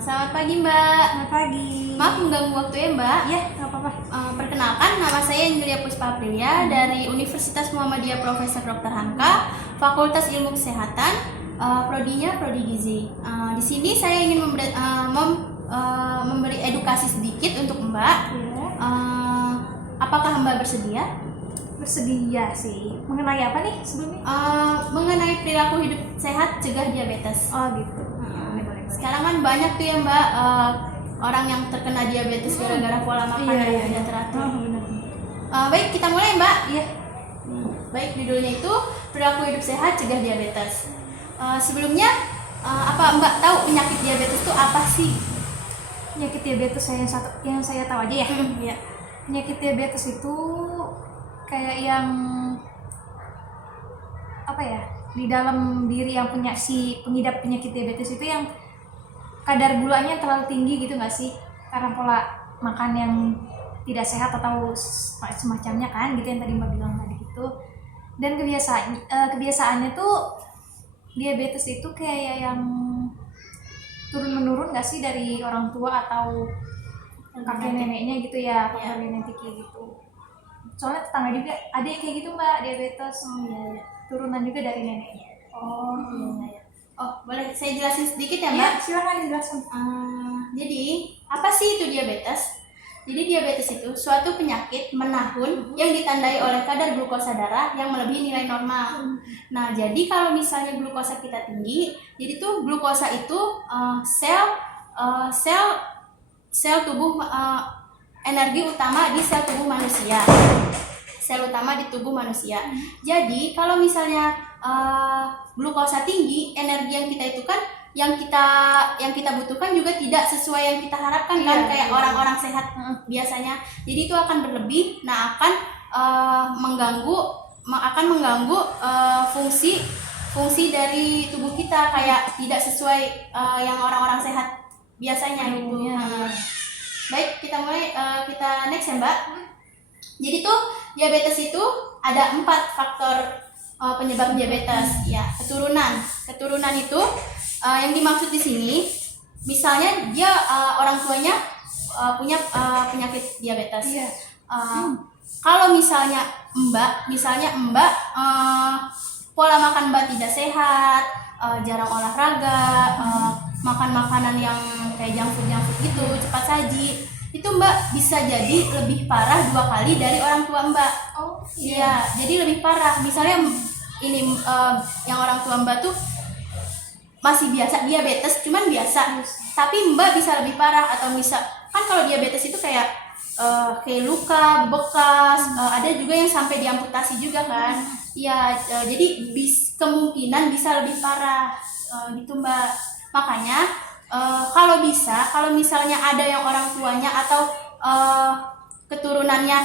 Selamat pagi Mbak. Selamat pagi. Maaf mengganggu waktu ya Mbak. Iya, nggak apa-apa. Perkenalkan, nama saya Indria Puspa Aprilia dari Universitas Muhammadiyah Profesor Dr. Hamka, Fakultas Ilmu Kesehatan, prodinya Prodi Gizi. Di sini saya ingin memberi edukasi sedikit untuk Mbak. Iya. Apakah Mbak bersedia? Bersedia sih. Mengenai apa nih sebelumnya? Mengenai perilaku hidup sehat cegah diabetes. Oh gitu. Sekarang kan banyak tuh ya Mbak, orang yang terkena diabetes gara-gara pola makan yang tidak teratur. Benar. Baik, kita mulai Mbak. Iya. Baik, judulnya itu perilaku hidup sehat cegah diabetes. Sebelumnya, apa Mbak tahu penyakit diabetes itu apa sih? Penyakit diabetes yang saya tahu aja ya. Iya. Penyakit diabetes itu kayak yang apa ya? Di dalam diri yang punya si pengidap penyakit diabetes itu yang kadar gulanya terlalu tinggi gitu nggak sih? Karena pola makan yang tidak sehat atau semacamnya kan, gitu yang tadi Mbak bilang tadi gitu. Dan kebiasaannya tuh diabetes itu kayak yang turun menurun nggak sih dari orang tua atau kakek neneknya gitu ya, faktor genetik gitu. Soalnya tetangga juga ada yang kayak gitu Mbak, diabetes. Turunan juga dari neneknya. Iya. Oh, boleh saya jelasin sedikit ya Mbak? Iya, silakan dijelasin. Jadi, apa sih itu diabetes? Jadi diabetes itu suatu penyakit menahun yang ditandai oleh kadar glukosa darah yang melebihi nilai normal. Nah, jadi kalau misalnya glukosa kita tinggi, jadi tuh glukosa itu sel tubuh, energi utama di sel tubuh manusia. Sel utama di tubuh manusia. Jadi kalau misalnya glukosa tinggi, energi yang kita itu kan yang kita butuhkan juga tidak sesuai yang kita harapkan kan, kayak orang-orang sehat biasanya. Jadi itu akan berlebih, nah akan mengganggu fungsi dari tubuh kita, kayak tidak sesuai yang orang-orang sehat biasanya gitu. Baik, kita mulai, kita next ya Mbak. Jadi tuh diabetes itu ada 4 faktor penyebab diabetes. Ya, keturunan itu yang dimaksud di sini, misalnya dia orang tuanya punya penyakit diabetes. Kalau misalnya Mbak pola makan Mbak tidak sehat, jarang olahraga, makan makanan yang kayak junk food gitu, cepat saji, itu Mbak bisa jadi lebih parah 2 kali dari orang tua Mbak. Iya, jadi lebih parah. Misalnya ini yang orang tua Mbak tuh masih biasa diabetes, cuman biasa, tapi Mbak bisa lebih parah. Atau kan kalau diabetes itu kayak luka, bekas, ada juga yang sampai diamputasi juga kan. Iya, jadi kemungkinan bisa lebih parah gitu Mbak. Makanya kalau misalnya ada yang orang tuanya atau keturunannya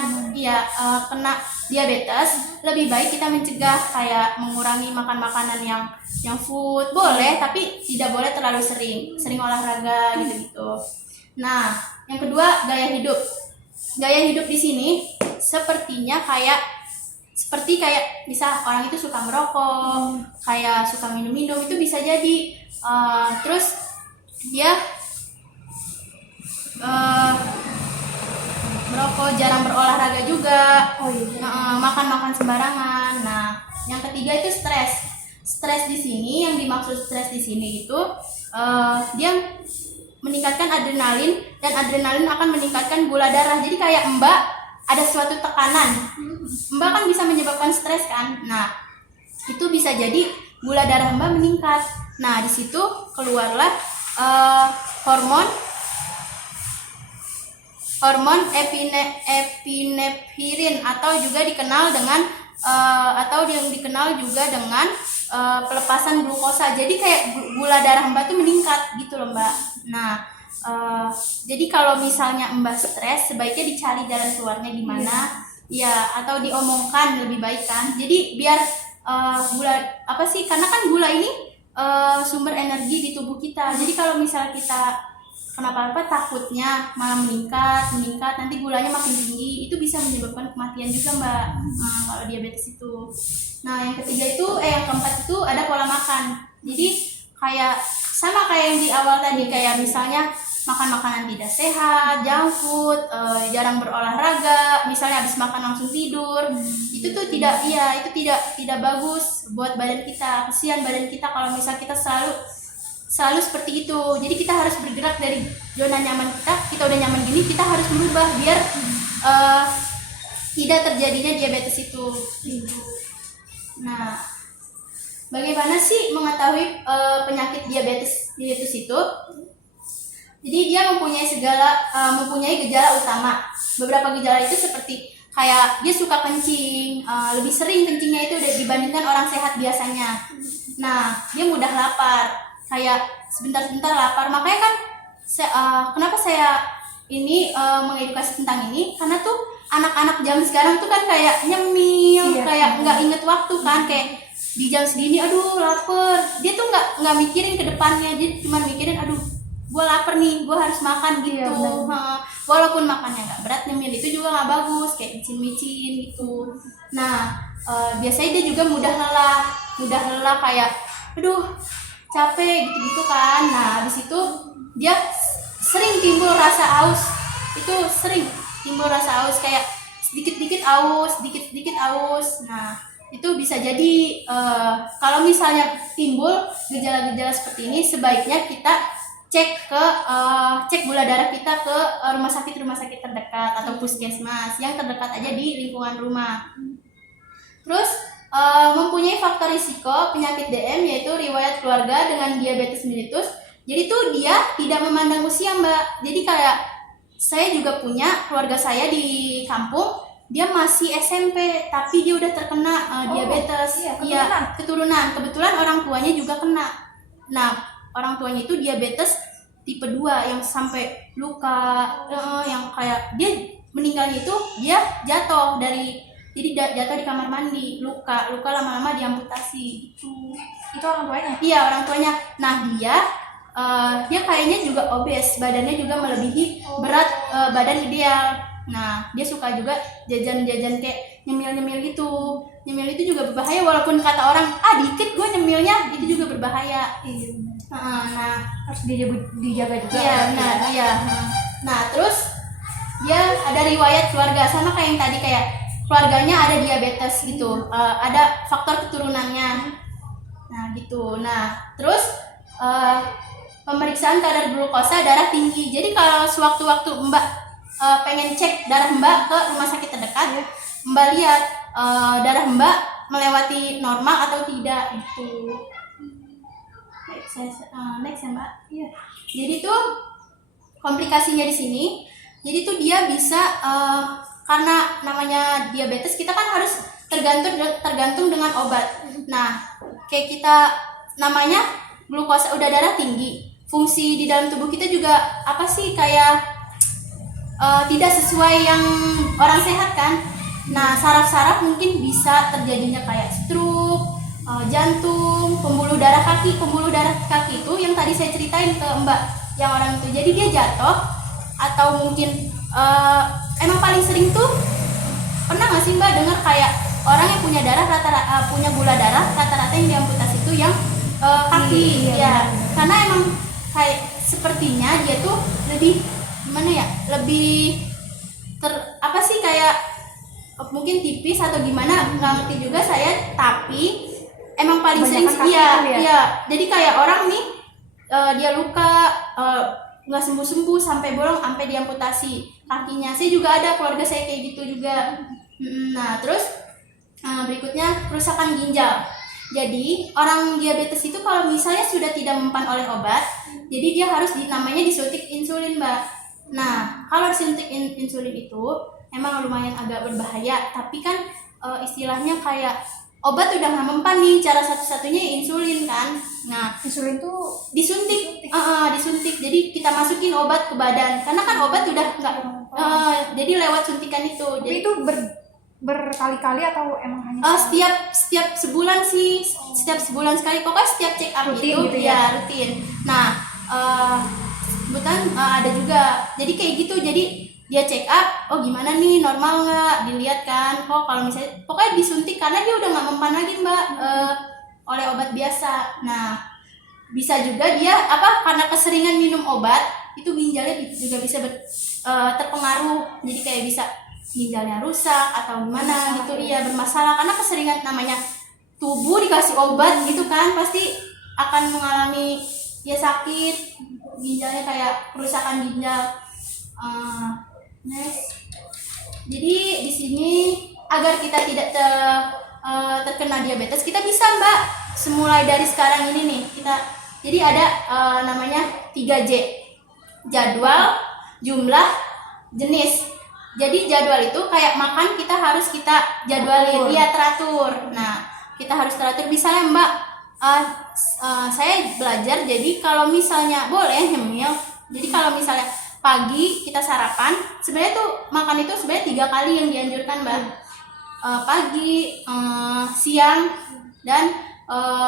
kena diabetes, lebih baik kita mencegah, kayak mengurangi makan makanan yang food boleh, tapi tidak boleh terlalu sering olahraga gitu. Nah, yang kedua, gaya hidup di sini sepertinya seperti bisa orang itu suka merokok, kayak suka minum itu bisa jadi. Terus dia merokok, jarang berolahraga juga, makan sembarangan. Nah, yang ketiga itu stres di sini. Yang dimaksud stres di sini itu dia meningkatkan adrenalin, dan adrenalin akan meningkatkan gula darah. Jadi kayak Mbak ada suatu tekanan, Mbak kan bisa menyebabkan stres kan. Nah, itu bisa jadi gula darah Mbak meningkat. Nah, di situ keluarlah hormon epinephrine atau yang dikenal juga dengan pelepasan glukosa. Jadi kayak gula darah Mbak tuh meningkat gitu loh Mbak. Nah, jadi kalau misalnya Mbak stres, sebaiknya dicari jalan keluarnya gimana, atau diomongkan lebih baik kan. Jadi biar karena kan gula ini sumber energi di tubuh kita. Jadi kalau misalnya kita kenapa takutnya malah meningkat, nanti gulanya makin tinggi, itu bisa menyebabkan kematian juga Mbak. Kalau diabetes itu. Nah, yang keempat itu ada pola makan. Jadi kayak sama kayak yang di awal tadi, kayak misalnya makan makanan tidak sehat, junk food, jarang berolahraga, misalnya habis makan langsung tidur, itu tuh tidak bagus buat badan kita. Kesian badan kita kalau misal kita selalu seperti itu. Jadi kita harus bergerak dari zona nyaman kita udah nyaman gini, kita harus merubah biar tidak terjadinya diabetes itu. Nah, bagaimana sih mengetahui penyakit diabetes itu? Jadi dia mempunyai gejala utama. Beberapa gejala itu seperti kayak dia suka kencing, lebih sering kencingnya itu dibandingkan orang sehat biasanya. Nah, dia mudah lapar, kayak sebentar-sebentar lapar. Makanya kan kenapa saya ini mengedukasi tentang ini, karena tuh anak-anak zaman sekarang tuh kan kayak nyemil, kayak nggak inget waktu kan, kayak di jam segini aduh lapar, dia tuh nggak mikirin ke depannya, dia cuma mikirin aduh gue lapar nih, gue harus makan gitu. Walaupun makannya nggak berat, nyemil itu juga nggak bagus, kayak micin-micin gitu. Nah, biasanya dia juga mudah lelah kayak aduh capek gitu kan. Nah, habis itu dia sering timbul rasa haus, kayak sedikit-sedikit aus. Nah, itu bisa jadi kalau misalnya timbul gejala-gejala seperti ini, sebaiknya kita cek gula darah kita ke rumah sakit terdekat atau puskesmas yang terdekat aja di lingkungan rumah. Terus mempunyai faktor risiko penyakit DM, yaitu riwayat keluarga dengan diabetes mellitus. Jadi tuh dia tidak memandang usia, Mbak. Jadi kayak saya juga punya keluarga saya di kampung, dia masih SMP tapi dia udah terkena diabetes. Iya, keturunan. Kebetulan orang tuanya juga kena. Nah, orang tuanya itu diabetes tipe 2 yang sampai luka, yang kayak dia meninggalnya itu dia jatuh di kamar mandi, luka lama-lama diamputasi itu orang tuanya. Iya, orang tuanya. Nah, dia kayaknya juga obes, badannya juga melebihi berat badan ideal. Nah, dia suka juga jajan-jajan kayak nyemil gitu. Nyemil itu juga berbahaya, walaupun kata orang dikit gue nyemilnya, itu juga berbahaya. Nah, harus dijaga juga. Iya, benar. Iya. Nah, terus dia ada riwayat keluarga, sama kayak yang tadi, kayak keluarganya ada diabetes gitu, ada faktor keturunannya. Nah, gitu. Nah, terus pemeriksaan kadar glukosa darah tinggi. Jadi kalau sewaktu-waktu Mbak pengen cek darah Mbak ke rumah sakit terdekat, Mbak lihat darah Mbak melewati normal atau tidak gitu. Next ya, Mbak. Iya. Jadi tuh komplikasinya di sini. Jadi tuh dia bisa karena namanya diabetes, kita kan harus tergantung dengan obat. Nah, kayak kita namanya glukosa udah darah tinggi, fungsi di dalam tubuh kita juga apa sih kayak tidak sesuai yang orang sehat kan. Nah, saraf-saraf mungkin bisa terjadinya kayak stroke, jantung, pembuluh darah kaki itu yang tadi saya ceritain ke Mbak, yang orang itu. Jadi dia jatuh, atau mungkin emang paling sering tuh, pernah nggak sih Mbak dengar kayak orang yang punya gula darah rata-rata yang diamputasi itu yang kaki. Iya. Karena emang kayak sepertinya dia tuh lebih gimana ya, lebih apa sih, kayak mungkin tipis atau gimana, nggak ngerti juga saya, tapi emang paling sering iya. Jadi kayak orang nih dia luka nggak sembuh sampai bolong, sampai diamputasi kakinya. Saya juga ada keluarga saya kayak gitu juga. Nah, terus berikutnya kerusakan ginjal. Jadi orang diabetes itu kalau misalnya sudah tidak mempan oleh obat, jadi dia harus namanya disuntik insulin, Mbak. Nah, kalau disuntik insulin itu emang lumayan agak berbahaya, tapi kan istilahnya kayak obat udah nggak mempan nih, cara satu-satunya insulin kan. Nah, insulin tuh disuntik. Jadi kita masukin obat ke badan, karena kan obat udah nggak jadi lewat suntikan itu. Tapi jadi itu berkali-kali atau emang hanya setiap sebulan sih, setiap sebulan sekali, pokoknya setiap check up rutin gitu ya, rutin. Nah, kebetulan ada juga jadi kayak gitu. Jadi dia check up, oh gimana nih, normal nggak, dilihat kan. Kalau misalnya pokoknya disuntik, karena dia udah nggak mempan lagi, Mbak, oleh obat biasa. Nah, bisa juga dia karena keseringan minum obat itu ginjalnya juga bisa terpengaruh, jadi kayak bisa ginjalnya rusak atau gimana gitu. Iya, bermasalah karena keseringan, namanya tubuh dikasih obat gitu kan pasti akan mengalami ya sakit ginjalnya, kayak kerusakan ginjal. Next. Jadi di sini agar kita tidak terkena diabetes, kita bisa Mbak semulai dari sekarang ini nih jadi ada namanya 3J, jadwal, jumlah, jenis. Jadi jadwal itu kayak makan kita harus kita jadwalin, iya teratur. Nah kita harus teratur, misalnya Mbak saya belajar, jadi kalau misalnya boleh nyemil, jadi kalau misalnya pagi kita sarapan, sebenarnya tuh makan itu sebenarnya 3 kali yang dianjurkan Mbak. Pagi, siang, dan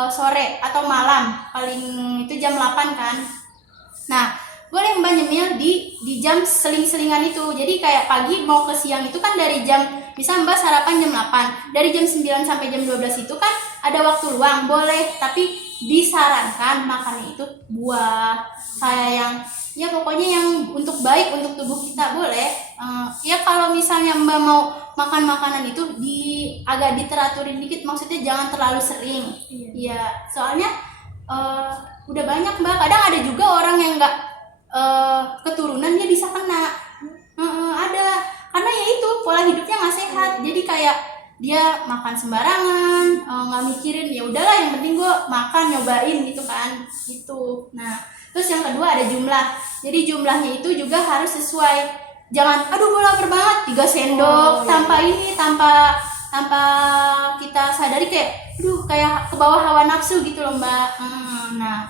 sore atau malam, paling itu jam 8 kan. Nah boleh Mbak nyemil di jam seling-selingan itu, jadi kayak pagi mau ke siang itu kan dari jam, bisa Mbak sarapan jam 8, dari jam 9 sampai jam 12 itu kan ada waktu luang, boleh, tapi disarankan makannya itu buah, kayak yang ya pokoknya yang untuk baik untuk tubuh kita, boleh. Ya kalau misalnya Mbak mau makan makanan itu agak diteraturin dikit, maksudnya jangan terlalu sering. Iya, soalnya udah banyak Mbak, kadang ada juga orang yang nggak keturunan dia bisa kena. Ada, karena ya itu pola hidupnya nggak sehat, jadi kayak dia makan sembarangan, nggak mikirin, ya udahlah yang penting gue makan, nyobain gitu kan gitu. Nah terus yang kedua ada jumlah, jadi jumlahnya itu juga harus sesuai, jangan aduh gue lapar banget 3 sendok tanpa kita sadari, kayak kayak ke bawah hawa nafsu gitu loh Mbak. Nah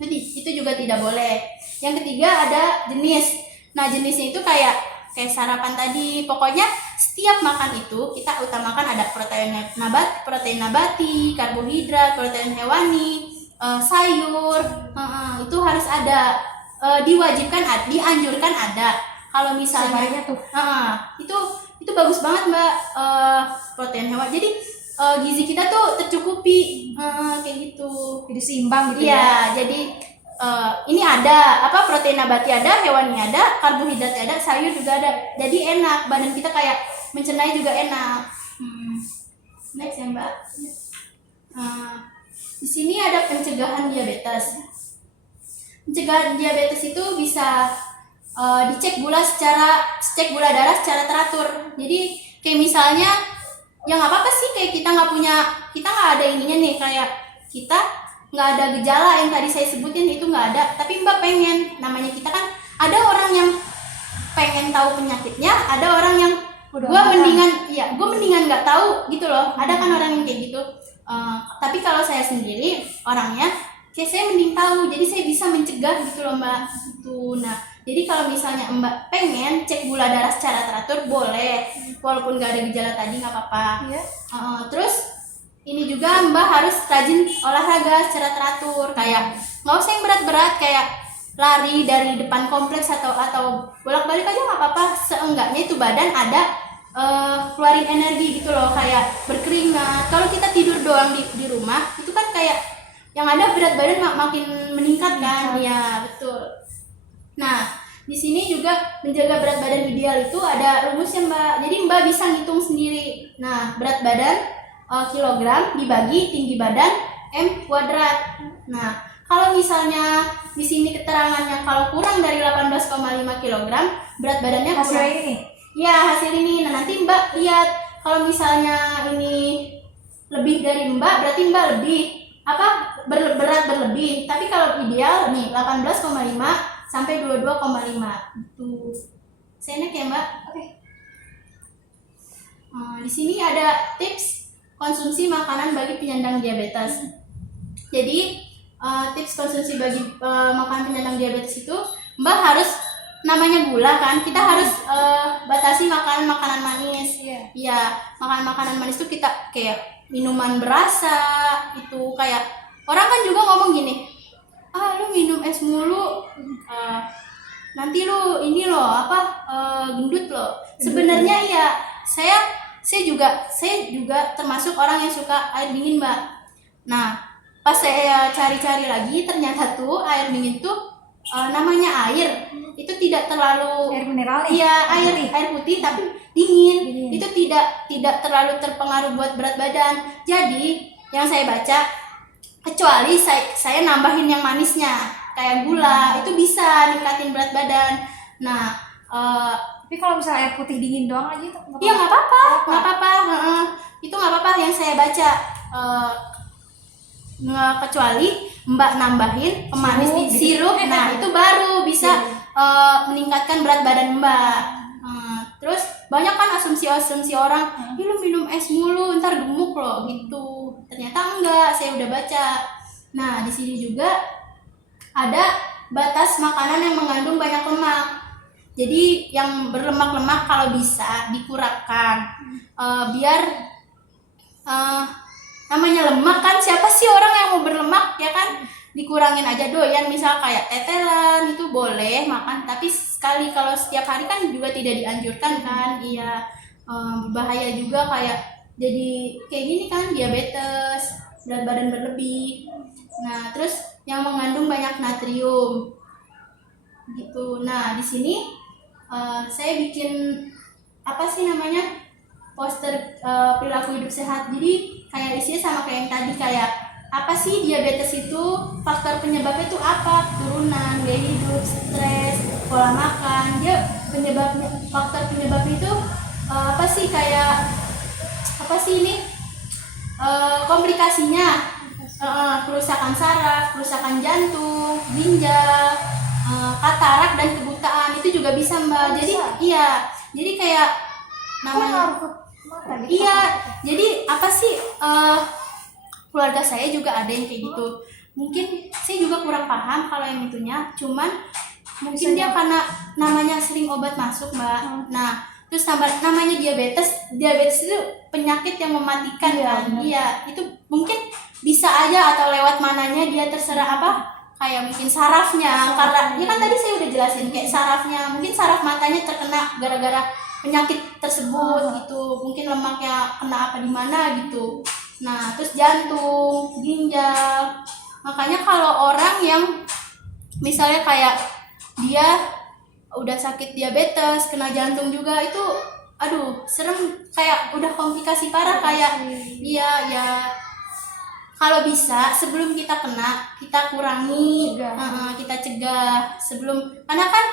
jadi itu juga tidak boleh. Yang ketiga ada jenis. Nah jenisnya itu kayak sarapan tadi, pokoknya setiap makan itu kita utamakan ada protein nabati, karbohidrat, protein hewani, sayur, itu harus ada, diwajibkan, dianjurkan ada. Kalau misalnya tuh itu bagus banget Mbak, protein hewani, jadi gizi kita tuh tercukupi, kayak gitu, jadi seimbang gitu ya. Jadi ini ada protein nabati ada, hewani ada, karbohidrat ada, sayur juga ada, jadi enak, badan kita kayak mencernanya juga enak. Next ya Mbak. Di sini ada pencegahan diabetes. Pencegahan diabetes itu bisa dicek gula darah secara teratur. Jadi kayak misalnya ya nggak apa-apa sih, kayak kita nggak ada ininya nih, kayak kita nggak ada gejala yang tadi saya sebutin itu nggak ada, tapi Mbak pengen, namanya kita kan ada orang yang pengen tahu penyakitnya, ada orang yang gue mendingan nggak tahu gitu loh, ada kan orang yang kayak gitu. Tapi kalau saya sendiri orangnya kayak saya mending tahu, jadi saya bisa mencegah gitu loh Mbak gitu. Nah jadi kalau misalnya Mbak pengen cek gula darah secara teratur, boleh, walaupun nggak ada gejala tadi nggak apa-apa. Terus ini juga Mbak harus rajin olahraga secara teratur, kayak nggak usah yang berat-berat, kayak lari dari depan kompleks atau bolak-balik aja nggak apa-apa, seenggaknya itu badan ada keluarin energi gitu loh, kayak berkeringat. Kalau kita tidur doang di rumah itu kan kayak yang ada berat badan makin meningkat kan. Ya betul. Nah di sini juga menjaga berat badan ideal itu ada rumusnya Mbak, jadi Mbak bisa ngitung sendiri. Nah berat badan kilogram dibagi tinggi badan M kuadrat. Nah kalau misalnya di sini keterangannya kalau kurang dari 18,5 kg berat badannya hasil kurang. ini Ya hasil ini. Nah nanti Mbak lihat, kalau misalnya ini lebih dari Mbak berarti Mbak lebih berat berlebih, tapi kalau ideal nih 18,5 sampai 22,5 itu. Saya enak ya Mbak. Oke. Di sini ada tips konsumsi makanan bagi penyandang diabetes. Jadi tips konsumsi bagi makanan penyandang diabetes itu, Mbak harus, namanya gula kan, kita harus batasi makanan manis. Ya makanan manis itu kita kayak minuman berasa itu, kayak orang kan juga ngomong gini, lu minum es mulu, nanti lu ini loh gendut loh. Sebenarnya ya saya juga termasuk orang yang suka air dingin Mbak. Nah pas saya cari-cari lagi ternyata tuh air dingin tuh namanya air itu tidak terlalu Air mineral nih. iya air putih tapi dingin. Itu tidak terlalu terpengaruh buat berat badan. Jadi yang saya baca kecuali saya nambahin yang manisnya kayak gula itu bisa ningkatin berat badan. Nah Tapi kalau misalnya air putih dingin doang aja itu iya nggak apa-apa, itu nggak apa-apa yang saya baca. Nggak, kecuali Mbak nambahin pemanis di sirup, nah itu baru bisa meningkatkan berat badan Mbak. Terus banyak kan asumsi orang, lu minum es mulu ntar gemuk loh gitu. Ternyata enggak, saya udah baca. Nah di sini juga ada batas makanan yang mengandung banyak lemak. Jadi yang berlemak-lemak kalau bisa dikurangkan, biar namanya lemak kan siapa sih orang yang mau berlemak ya kan, dikurangin aja doyan. Misal kayak tetelan itu boleh makan, tapi sekali, kalau setiap hari kan juga tidak dianjurkan kan. Iya, bahaya juga kayak jadi kayak gini kan, diabetes, berat badan berlebih. Nah terus yang mengandung banyak natrium gitu. Nah di sini saya bikin apa sih namanya poster perilaku hidup sehat. Jadi kayak isinya sama kayak yang tadi, kayak apa sih diabetes itu, faktor penyebabnya itu apa, turunan, gaya hidup, stres, pola makan. Dia faktor penyebabnya itu apa sih, kayak apa sih ini komplikasinya, kerusakan saraf, kerusakan jantung, ginjal, katarak dan kebutaan itu juga bisa Mbak. Jadi iya, jadi kayak namanya iya, jadi apa sih, keluarga saya juga ada yang kayak gitu. Mungkin saya juga kurang paham kalau yang itunya, cuman mungkin dia karena namanya sering obat masuk Mbak. Nah terus tambah namanya diabetes itu penyakit yang mematikan kan. Iya, itu mungkin bisa aja, atau lewat mananya dia terserah apa, kayak mungkin sarafnya, karena ya kan tadi saya udah jelasin kayak sarafnya, mungkin saraf matanya terkena gara-gara penyakit tersebut gitu, mungkin lemaknya kena apa di mana gitu. Nah terus jantung, ginjal. Makanya kalau orang yang misalnya kayak dia udah sakit diabetes, kena jantung juga, itu aduh serem, kayak udah komplikasi parah. Kayak iya ya, kalau bisa sebelum kita kena kita kurangi, kita cegah sebelum, karena kan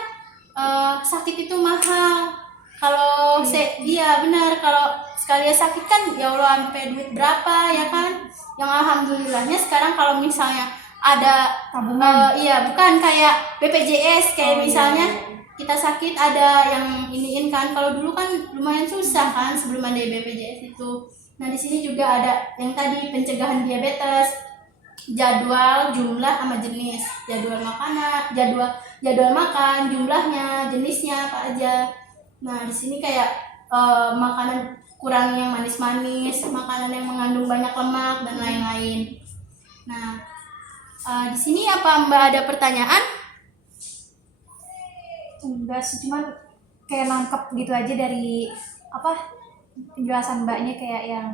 sakit itu mahal. Kalau iya benar, kalau sekali sakit kan ya Allah sampai duit berapa ya kan. Yang alhamdulillahnya sekarang kalau misalnya ada tabungan, iya bukan kayak BPJS, kayak misalnya kita sakit ada yang iniin kan. Kalau dulu kan lumayan susah kan sebelum ada BPJS itu. Nah di sini juga ada yang tadi pencegahan diabetes, jadwal, jumlah sama jenis, jadwal makanan, jadwal makan, jumlahnya, jenisnya apa aja. Nah di sini kayak makanan kurang yang manis-manis, makanan yang mengandung banyak lemak dan lain-lain. Nah di sini apa Mbak ada pertanyaan? enggak sih, cuman kayak nangkep gitu aja dari apa penjelasan Mbaknya, kayak yang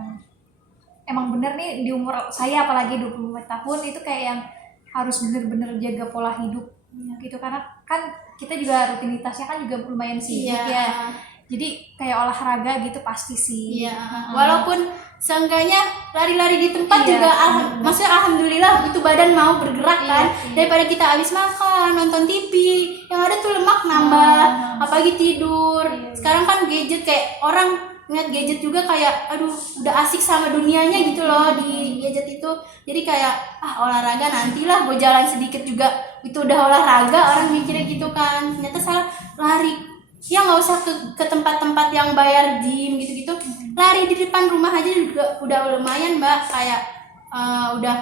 emang bener nih di umur saya apalagi 25 tahun itu kayak yang harus bener-bener jaga pola hidup gitu, karena kan kita juga rutinitasnya kan juga lumayan sibuk ya. Jadi kayak olahraga gitu pasti sih. Iya. Walaupun seenggaknya lari-lari di tempat juga, maksudnya alhamdulillah itu badan mau bergerak kan. Daripada kita habis makan nonton TV yang ada tuh lemak nambah, apalagi tidur. Sekarang kan gadget, kayak orang ngeliat gadget juga kayak aduh udah asik sama dunianya gitu loh di gadget itu. Jadi kayak olahraga nantilah, gue jalan sedikit juga itu udah olahraga, orang mikirnya gitu kan. Ternyata salah, lari ya nggak usah ke tempat-tempat yang bayar gym gitu-gitu, lari di depan rumah aja juga udah lumayan Mbak. Kayak udah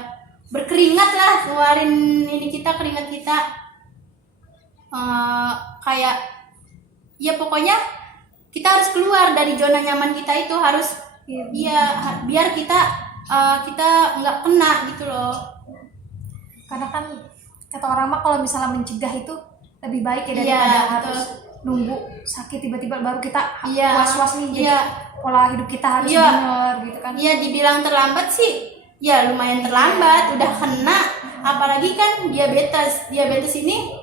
berkeringat lah, ngeluarin ini kita, keringat kita, kayak ya pokoknya kita harus keluar dari zona nyaman kita itu, harus biar kita nggak kena gitu loh. Karena kan kata orang mah kalau misalnya mencegah itu lebih baik ya daripada harus nunggu sakit tiba-tiba baru kita was-was nih. Jadi pola hidup kita harus benar gitu kan. Iya, dibilang terlambat sih ya lumayan terlambat, udah kena. Apalagi kan diabetes ini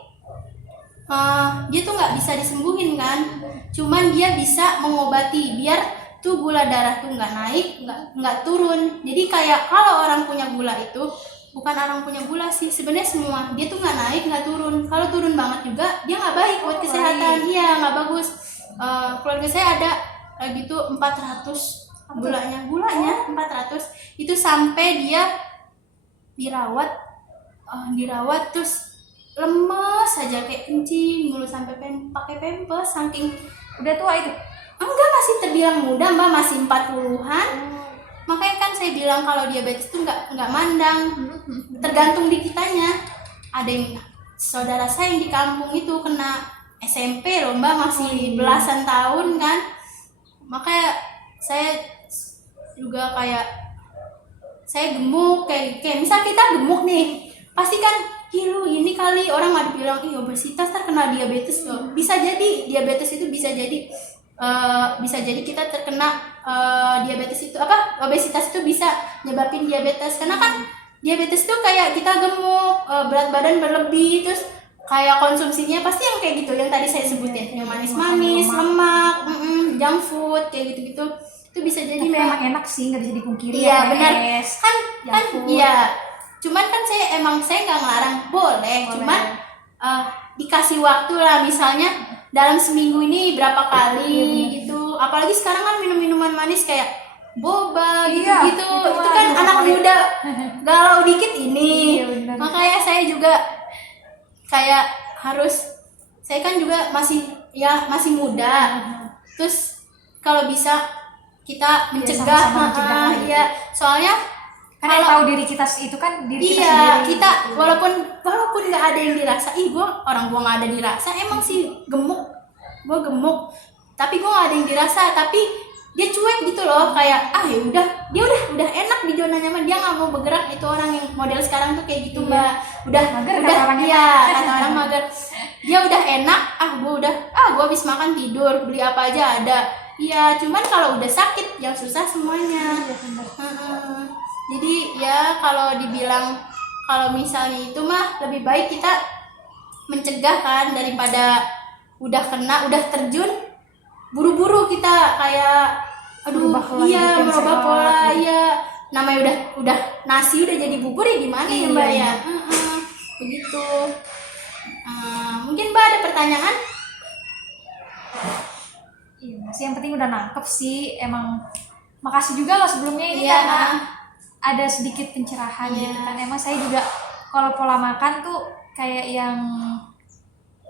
dia tuh nggak bisa disembuhin kan, cuman dia bisa mengobati biar tuh gula darah tuh nggak naik, nggak turun. Jadi kayak kalau orang punya gula itu, bukan orang punya gula sih sebenarnya, semua dia tuh nggak naik nggak turun. Kalau turun banget juga dia nggak baik buat kesehatan, iya nggak bagus. Keluarga saya ada gitu 400 gulanya 400 itu, sampai dia dirawat terus lemes aja kayak kencing mulu, sampai pakai pampers saking. Udah tua itu? Enggak, masih terbilang muda mbak, masih 40-an. Makanya kan saya bilang kalau diabetes tuh nggak mandang, tergantung di kitanya. Ada yang saudara saya yang di kampung itu kena SMP loh mbak, masih belasan tahun kan. Makanya saya juga kayak saya gemuk, kayak misal kita gemuk nih, pasti kan lu ini kali orang nggak dibilang obesitas terkena diabetes loh. Bisa jadi diabetes itu bisa jadi kita terkena diabetes itu obesitas itu bisa nyebabin diabetes, karena kan diabetes tuh kayak kita gemuk, berat badan berlebih, terus kayak konsumsinya pasti yang kayak gitu yang tadi saya sebutin, yang manis-manis, lemak, junk food kayak gitu-gitu. Itu bisa jadi memang enak sih, nggak bisa dipungkiri. Iya benar kan iya. Cuman kan saya nggak ngelarang, boleh. Cuman dikasih waktu lah, misalnya dalam seminggu ini berapa kali gitu. Apalagi sekarang kan minum-minuman manis kayak boba gitu-gitu. Itu kan anak muda galau dikit ini. Makanya saya juga kayak saya kan juga masih muda. Terus kalau bisa kita mencegah, ya soalnya karena tahu diri kita itu kan diri kita sendiri. Kita walaupun nggak ada yang dirasa, gue nggak ada dirasa, emang sih gue gemuk, tapi gue nggak ada yang dirasa, tapi dia cuek gitu loh, kayak dia udah enak di zona nyaman, dia nggak mau bergerak. Itu orang yang model sekarang tuh kayak gitu mbak, udah kata orang mager, dia udah enak, gue habis makan tidur, beli apa aja ada. Iya, cuman kalau udah sakit yang susah semuanya. Jadi ya kalau dibilang kalau misalnya itu mah lebih baik kita mencegah kan, daripada udah kena, udah terjun buru-buru kita kayak merubah pola ya. Namanya udah nasi udah jadi bubur ya gimana ya mbak ya. Begitu. Mungkin mbak ada pertanyaan? Iya, masih yang penting udah nangkep sih. Emang makasih juga loh sebelumnya ini karena ada sedikit pencerahan gitu kan. Emang saya juga kalau pola makan tuh kayak yang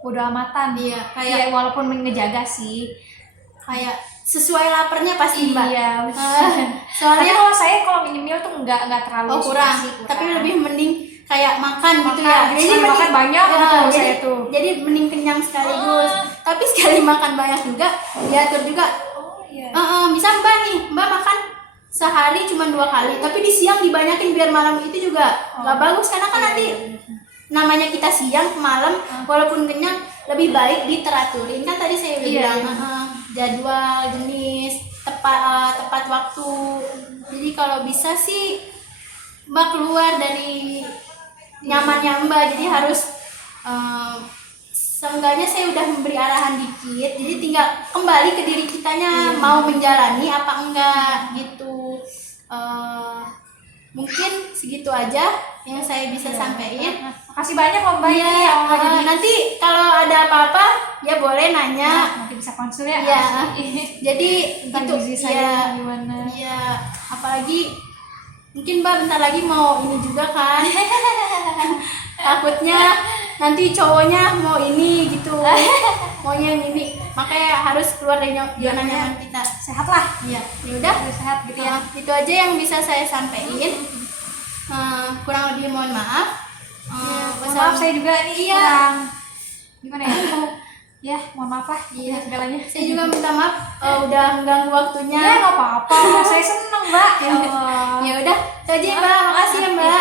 bodo amatan. Kayak walaupun ngejaga sih, kayak sesuai laparnya pasti mbak. Iya. Soalnya kalau saya kalau minum tuh nggak terlalu kurang, tapi lebih mending kayak makan gitu ya. Jadi makan banyak saya tuh. Jadi mending kenyang sekaligus. Tapi sekali makan banyak juga diatur juga. Misal mbak makan sehari cuma 2 kali, tapi di siang dibanyakin biar malam itu juga nggak bagus, karena kan nanti namanya kita siang ke malam walaupun kenyang lebih baik diteraturin kan. Tadi saya bilang jadwal, jenis, tepat waktu. Jadi kalau bisa sih mbak keluar dari nyamannya mbak, jadi harus seenggaknya saya udah memberi arahan dikit, jadi tinggal kembali ke diri kitanya mau menjalani apa enggak gitu. Mungkin segitu aja yang saya bisa sampaikan. Makasih banyak loh mbak. Nanti kalau ada apa-apa ya boleh nanya. Nanti bisa konsul ya. Jadi itu saya gimana? Iya, apalagi mungkin mbak bentar lagi mau ini juga kan. Takutnya nanti cowoknya mau ini gitu, maunya yang ini, makanya harus keluar dari zona nyaman kita. Sehat lah. Iya, ya udah sehat gitu ya. Itu aja yang bisa saya sampaikan. Kurang lebih mohon maaf. Maaf saya juga ini kurang gimana ya? Ya, mohon maaf lah. Iya, segalanya. Saya juga minta maaf udah mengganggu waktunya. Ya nggak apa-apa. Saya seneng mbak. Ya udah, itu aja mbak. Makasih ya mbak.